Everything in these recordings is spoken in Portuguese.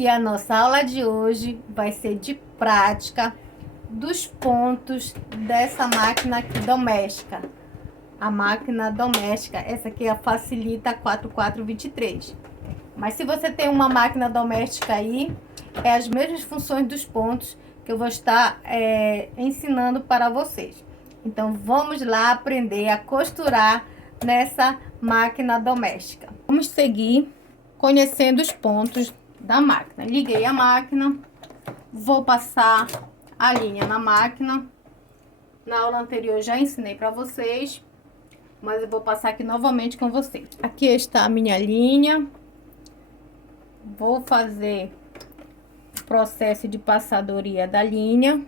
E a nossa aula de hoje vai ser de prática dos pontos dessa máquina aqui doméstica. A máquina doméstica, essa aqui é a Facilita 4423. Mas se você tem uma máquina doméstica aí, é as mesmas funções dos pontos que eu vou estar ensinando para vocês. Então vamos lá aprender a costurar nessa máquina doméstica. Vamos seguir conhecendo os pontos da máquina. Liguei a máquina, vou passar a linha na máquina. Na aula anterior eu já ensinei para vocês, mas eu vou passar aqui novamente com vocês. Aqui está a minha linha. Vou fazer o processo de passadoria da linha,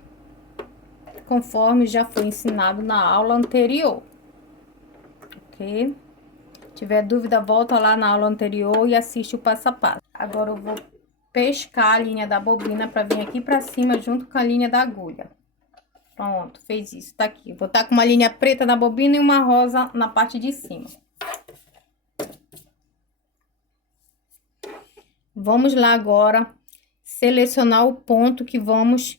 conforme já foi ensinado na aula anterior. Ok? Se tiver dúvida, volta lá na aula anterior e assiste o passo a passo. Agora eu vou pescar a linha da bobina para vir aqui para cima junto com a linha da agulha. Pronto, fez isso, tá aqui. Vou estar com uma linha preta na bobina e uma rosa na parte de cima. Vamos lá agora selecionar o ponto que vamos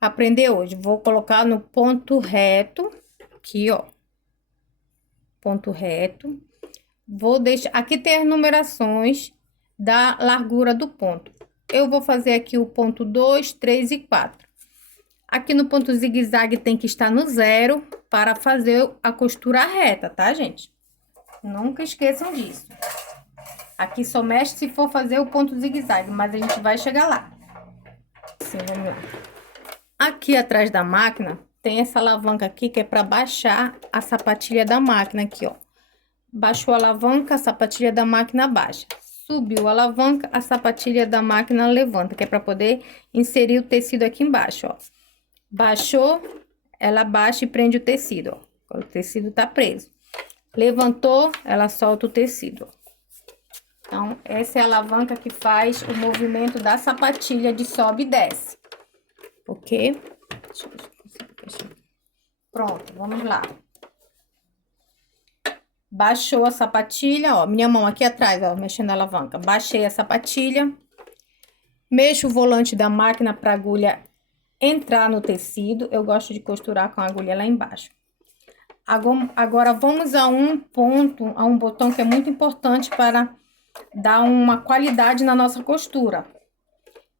aprender hoje. Vou colocar no ponto reto, aqui, ó. Ponto reto. Vou deixar... Aqui tem as numerações da largura do ponto. Eu vou fazer aqui o ponto 2, 3 e 4. Aqui no ponto zigue-zague tem que estar no 0 para fazer a costura reta, tá, gente? Nunca esqueçam disso. Aqui só mexe se for fazer o ponto zigue-zague, mas a gente vai chegar lá. Assim, vamos lá. Aqui atrás da máquina tem essa alavanca aqui que é para baixar a sapatilha da máquina aqui, ó. Baixou a alavanca, a sapatilha da máquina baixa. Subiu a alavanca, a sapatilha da máquina levanta, que é para poder inserir o tecido aqui embaixo, ó. Baixou, ela baixa e prende o tecido, ó. O tecido tá preso. Levantou, ela solta o tecido, ó. Então, essa é a alavanca que faz o movimento da sapatilha de sobe e desce. Ok? Deixa eu ver se eu consigo fechar. Pronto, vamos lá. Baixou a sapatilha, ó, minha mão aqui atrás, ó, mexendo na alavanca. Baixei a sapatilha. Mexo o volante da máquina para a agulha entrar no tecido. Eu gosto de costurar com a agulha lá embaixo. Agora vamos a um ponto, a um botão que é muito importante para dar uma qualidade na nossa costura.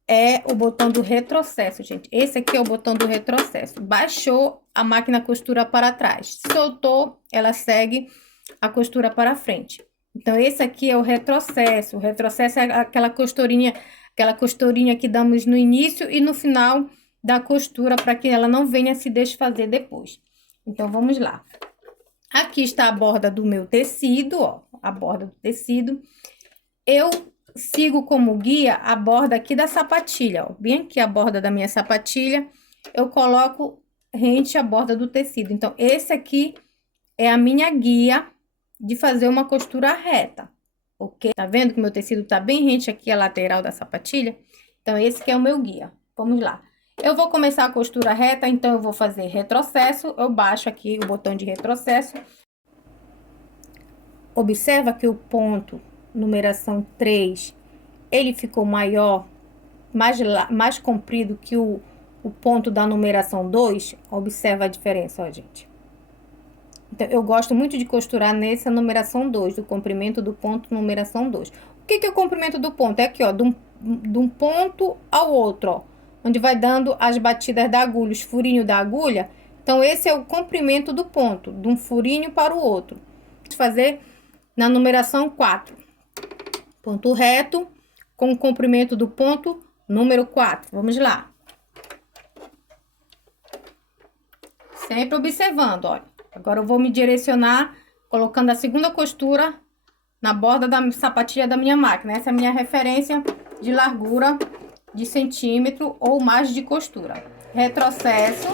É o botão do retrocesso, gente. Esse aqui é o botão do retrocesso. Baixou, a máquina costura para trás. Soltou, ela segue a costura para frente. Então, esse aqui é o retrocesso. O retrocesso é aquela costurinha que damos no início e no final da costura, para que ela não venha se desfazer depois. Então, vamos lá. Aqui está a borda do meu tecido, ó. A borda do tecido. Eu sigo como guia a borda aqui da sapatilha, ó. Bem aqui a borda da minha sapatilha, eu coloco rente à borda do tecido. Então, esse aqui é a minha guia de fazer uma costura reta, ok? Tá vendo que o meu tecido tá bem rente aqui à lateral da sapatilha? Então, esse que é o meu guia. Vamos lá. Eu vou começar a costura reta, então eu vou fazer retrocesso. Eu baixo aqui o botão de retrocesso. Observa que o ponto numeração 3, ele ficou maior, mais comprido que o ponto da numeração 2. Observa a diferença, ó, gente. Então, eu gosto muito de costurar nessa numeração 2, do comprimento do ponto numeração 2. O que é o comprimento do ponto? É aqui, ó, de um ponto ao outro, ó, onde vai dando as batidas da agulha, os furinhos da agulha. Então, esse é o comprimento do ponto, de um furinho para o outro. Vou fazer na numeração 4. Ponto reto com o comprimento do ponto número 4. Vamos lá. Sempre observando, olha. Agora eu vou me direcionar colocando a segunda costura na borda da sapatilha da minha máquina. Essa é a minha referência de largura de centímetro ou mais de costura. Retrocesso.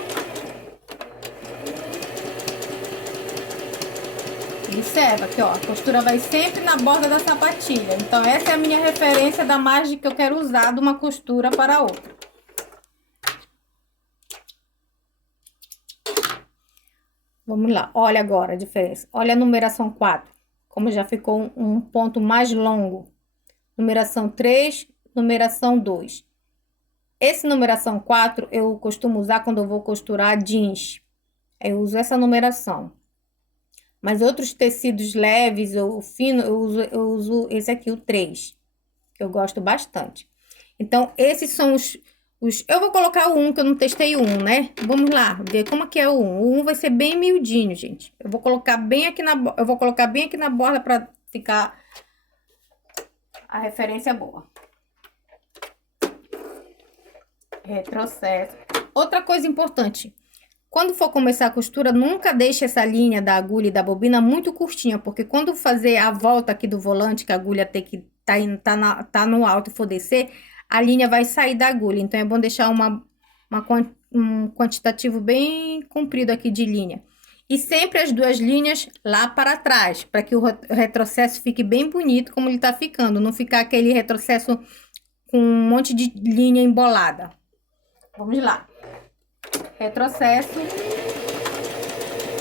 Observa que, ó, a costura vai sempre na borda da sapatilha. Então, essa é a minha referência da margem que eu quero usar de uma costura para a outra. Vamos lá, olha agora a diferença. Olha a numeração 4, como já ficou um ponto mais longo. Numeração 3 numeração 2. Esse numeração 4 eu costumo usar quando eu vou costurar jeans. Eu uso essa numeração. Mas outros tecidos leves ou fino, eu uso esse aqui, o 3, que eu gosto bastante. Então, esses são os... Eu vou colocar o 1, que eu não testei o 1, né? Vamos lá, ver como que é o 1. O 1 vai ser bem miudinho, gente. Eu vou colocar bem aqui na borda para ficar a referência boa. Retrocesso. Outra coisa importante. Quando for começar a costura, nunca deixe essa linha da agulha e da bobina muito curtinha, porque quando fazer a volta aqui do volante, que a agulha tem que tá no alto e for descer, a linha vai sair da agulha. Então, é bom deixar um quantitativo bem comprido aqui de linha. E sempre as duas linhas lá para trás, para que o retrocesso fique bem bonito como ele tá ficando. Não ficar aquele retrocesso com um monte de linha embolada. Vamos lá. Retrocesso.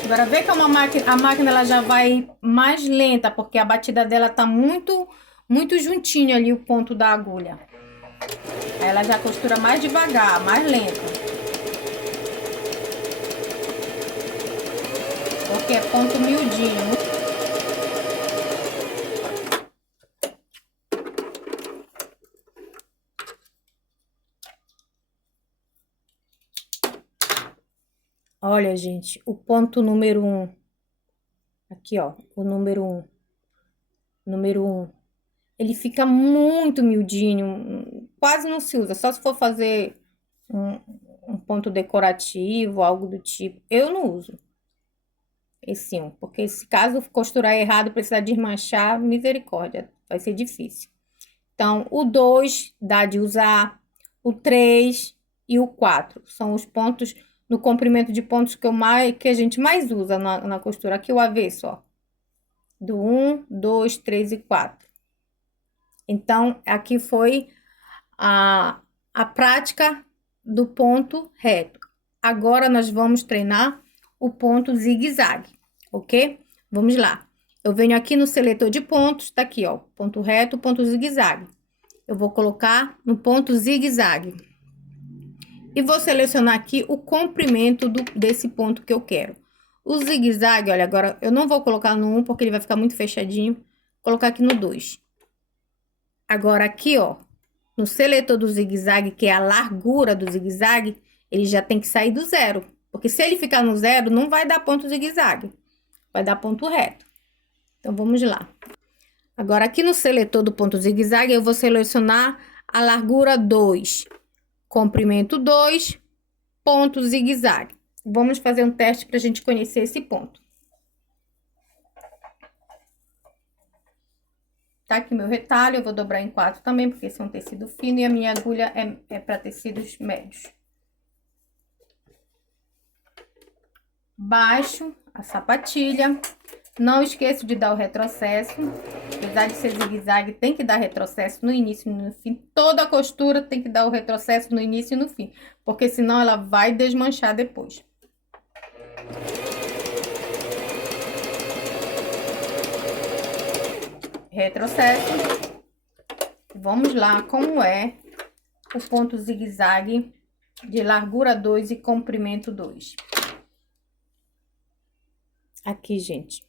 Agora, vê que a máquina ela já vai mais lenta, porque a batida dela tá muito juntinho ali, o ponto da agulha. Aí ela já costura mais devagar, mais lenta. Porque é ponto miudinho. Olha, gente, o ponto número 1. Aqui, ó, o número 1. Número 1. Ele fica muito miudinho, quase não se usa, só se for fazer um ponto decorativo, algo do tipo. Eu não uso esse 1, porque se caso costurar errado, precisar desmanchar, misericórdia, vai ser difícil. Então, o 2 dá de usar, o 3 e o 4 são os pontos no comprimento de pontos que a gente mais usa na costura. Aqui o avesso, ó, do 1, 2, 3 e 4. Então, aqui foi a prática do ponto reto. Agora, nós vamos treinar o ponto zigue-zague, ok? Vamos lá. Eu venho aqui no seletor de pontos, tá aqui, ó, ponto reto, ponto zigue-zague. Eu vou colocar no ponto zigue-zague. E vou selecionar aqui o comprimento desse ponto que eu quero. O zigue-zague, olha, agora eu não vou colocar no 1, porque ele vai ficar muito fechadinho. Vou colocar aqui no 2. Agora, aqui, ó, no seletor do zigue-zague, que é a largura do zigue-zague, ele já tem que sair do 0. Porque se ele ficar no 0, não vai dar ponto zigue-zague. Vai dar ponto reto. Então, vamos lá. Agora, aqui no seletor do ponto zigue-zague, eu vou selecionar a largura 2. Comprimento 2, ponto zigue-zague. Vamos fazer um teste para a gente conhecer esse ponto. Tá aqui meu retalho, eu vou dobrar em 4 também, porque esse é um tecido fino e a minha agulha é para tecidos médios. Baixo a sapatilha. Não esqueço de dar o retrocesso. Apesar de ser zigue-zague, tem que dar retrocesso no início e no fim. Toda costura tem que dar o retrocesso no início e no fim, porque senão ela vai desmanchar depois. Retrocesso. Vamos lá, como é o ponto zigue-zague de largura 2 e comprimento 2. Aqui, gente.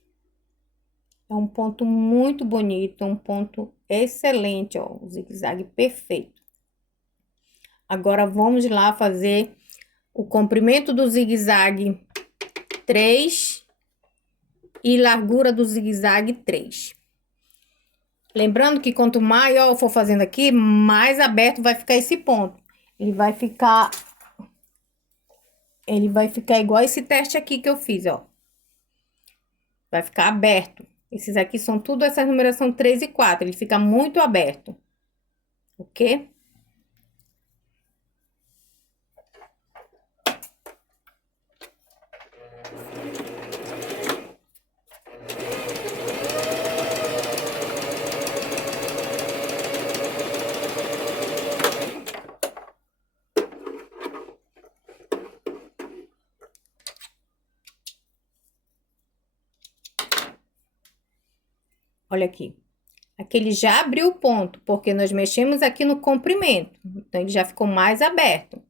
É um ponto muito bonito, um ponto excelente, ó, o zigue-zague perfeito. Agora, vamos lá fazer o comprimento do zigue-zague 3 e largura do zigue-zague 3. Lembrando que quanto maior eu for fazendo aqui, mais aberto vai ficar esse ponto. Ele vai ficar igual esse teste aqui que eu fiz, ó. Vai ficar aberto. Esses aqui são tudo essa numeração 3 e 4. Ele fica muito aberto. Ok? Olha aqui. Aqui ele já abriu o ponto, porque nós mexemos aqui no comprimento. Então, ele já ficou mais aberto.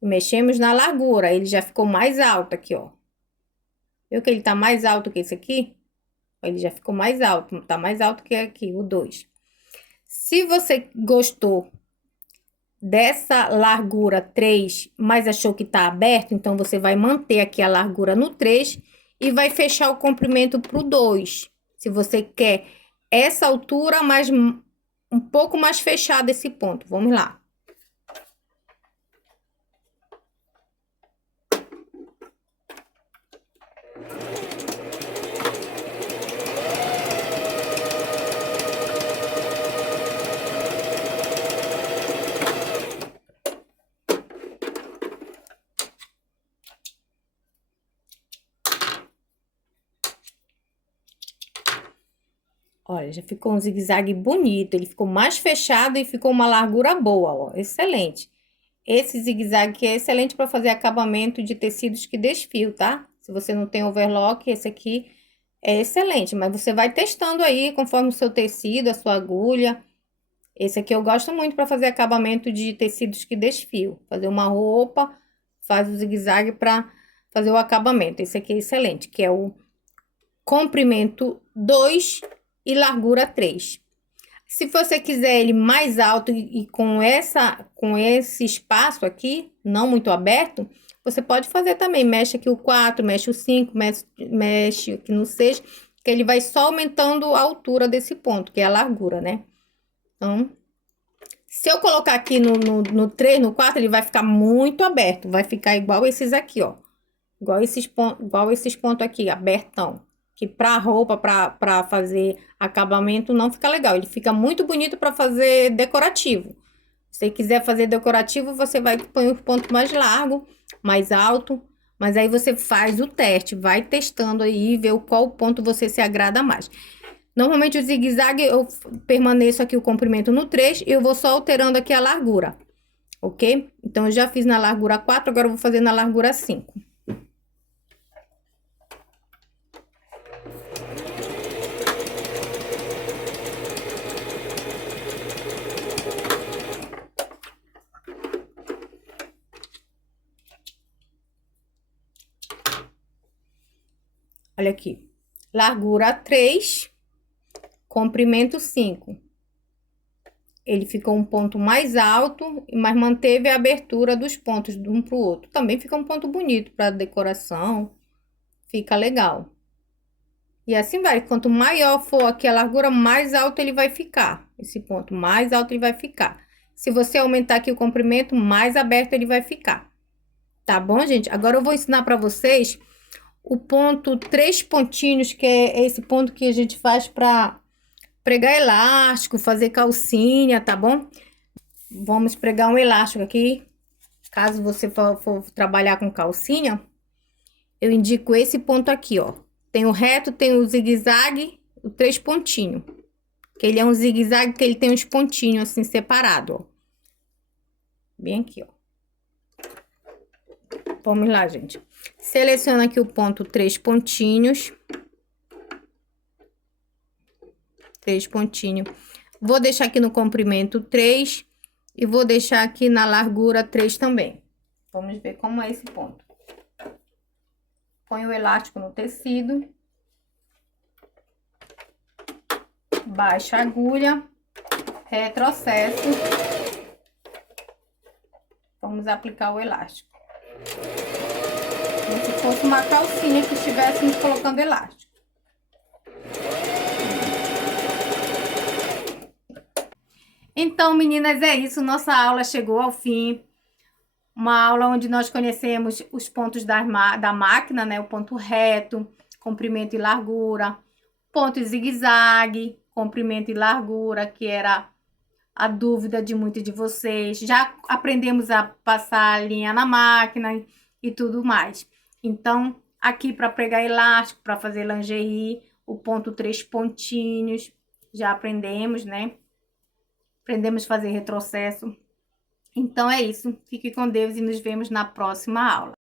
Mexemos na largura, ele já ficou mais alto aqui, ó. Viu que ele tá mais alto que esse aqui? Ele já ficou mais alto, tá mais alto que aqui, o 2. Se você gostou dessa largura 3, mas achou que tá aberto, então você vai manter aqui a largura no 3 e vai fechar o comprimento pro 2. Se você quer essa altura, mas um pouco mais fechado esse ponto. Vamos lá. Olha, já ficou um zigue-zague bonito, ele ficou mais fechado e ficou uma largura boa, ó, excelente. Esse zigue-zague aqui é excelente para fazer acabamento de tecidos que desfio, tá? Se você não tem overlock, esse aqui é excelente, mas você vai testando aí conforme o seu tecido, a sua agulha. Esse aqui eu gosto muito para fazer acabamento de tecidos que desfio. Fazer uma roupa, faz o zigue-zague para fazer o acabamento. Esse aqui é excelente, que é o comprimento 2 e largura 3. Se você quiser ele mais alto e com esse espaço aqui, não muito aberto, você pode fazer também. Mexe aqui o 4, mexe o 5, mexe aqui no 6, que ele vai só aumentando a altura desse ponto, que é a largura, né? Então, se eu colocar aqui no 3, no 4, ele vai ficar muito aberto. Vai ficar igual esses aqui, ó. Igual esses pontos aqui, abertão. Que pra roupa, pra fazer acabamento, não fica legal. Ele fica muito bonito pra fazer decorativo. Se você quiser fazer decorativo, você vai pôr um ponto mais largo, mais alto. Mas aí você faz o teste, vai testando aí e vê qual ponto você se agrada mais. Normalmente o zigue-zague eu permaneço aqui o comprimento no 3 e eu vou só alterando aqui a largura, ok? Então, eu já fiz na largura 4, agora eu vou fazer na largura 5. Olha aqui, largura 3, comprimento 5. Ele ficou um ponto mais alto, mas manteve a abertura dos pontos de um para o outro. Também fica um ponto bonito para decoração, fica legal. E assim vai, quanto maior for aqui a largura, mais alto ele vai ficar. Esse ponto mais alto ele vai ficar. Se você aumentar aqui o comprimento, mais aberto ele vai ficar. Tá bom, gente? Agora eu vou ensinar para vocês o ponto 3 pontinhos, que é esse ponto que a gente faz para pregar elástico, fazer calcinha, tá bom? Vamos pregar um elástico aqui. Caso você for trabalhar com calcinha, eu indico esse ponto aqui, ó. Tem o reto, tem o zigue-zague, o 3 pontinhos. Que ele é um zigue-zague que ele tem uns pontinhos assim separados, ó. Bem aqui, ó. Vamos lá, gente. Seleciona aqui o ponto 3 pontinhos. 3 pontinhos. Vou deixar aqui no comprimento 3 e vou deixar aqui na largura 3 também. Vamos ver como é esse ponto. Põe o elástico no tecido. Baixa a agulha. Retrocesso. Vamos aplicar o elástico. Como se fosse uma calcinha que estivéssemos colocando elástico. Então, meninas, é isso. Nossa aula chegou ao fim. Uma aula onde nós conhecemos os pontos da máquina, né? O ponto reto, comprimento e largura. Ponto zigue-zague, comprimento e largura, que era a dúvida de muitos de vocês. Já aprendemos a passar a linha na máquina e tudo mais. Então, aqui para pregar elástico, para fazer lingerie, o ponto 3 pontinhos, já aprendemos, né? Aprendemos a fazer retrocesso. Então, é isso. Fique com Deus e nos vemos na próxima aula.